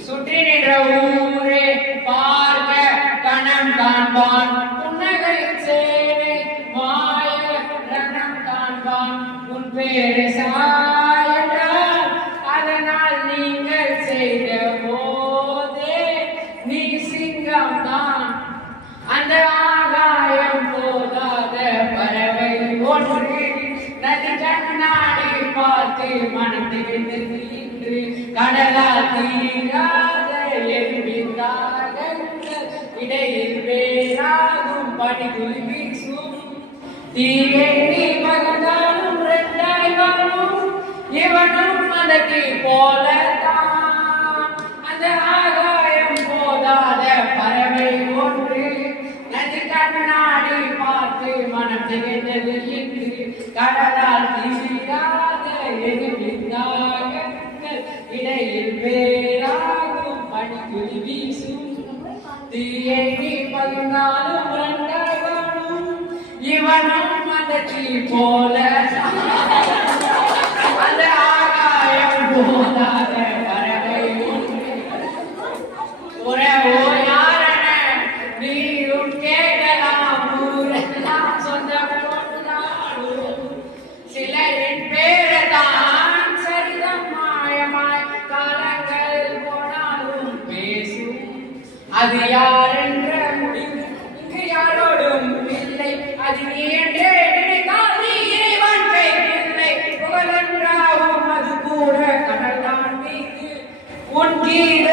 சுற்றி நின்ற ஊரே பார்க்க கணம் காண்பான் புன்னகை சேனை மாய ரணம் காண்பான் உன் பேரு சாயனால் அதனால் நீங்கள் செய்த போதே நீ சிங்கம் தான் அந்த ஆகாயம் போதாத பறவை ஒன்று நதி கண்ணாடி பார்த்து மனம் திகழ்ந்து கடலால் தீராத எரிவிந்தார்கள் இடையில் வேறாகும் பணிகுறி வீசும் தீயை நீ மகனாலும் ரெண்டாய் வரும் இவனும் மதத்தை போலதான் அந்த ஆகாயம் போதாத பறவை ஒன்று நதி கண்ணாடி பார்த்து மனம் திகழ்ந்தது என்று கடலால் தீராத எரிவிந்தார்கள் இடையில் வேறாகும் பணிகுறி வீசும் தீயை நீ பகிர்ந்தாலும் ரெண்டாய் வரும் இவனும் மதத்தை போல அந்த ஆகாயம் போதாத பறவை உறவோ யாரென நீரும் கேட்கலாம் ஊரெல்லாம் சொந்தம் கொண்டாடும் சிலரின் பேரதான் சரிதம் மாயமாய் காலங்கள் போனாலும் பேசும் அது யாரென்ற முடிவு இங்கு யாரோடும் இல்லை அது நீ என்றே நினைத்தால் நீ இறைவன் கையில்லை புகழென்றாவும் அது கூட கடல்தான் மீது உன் கீழ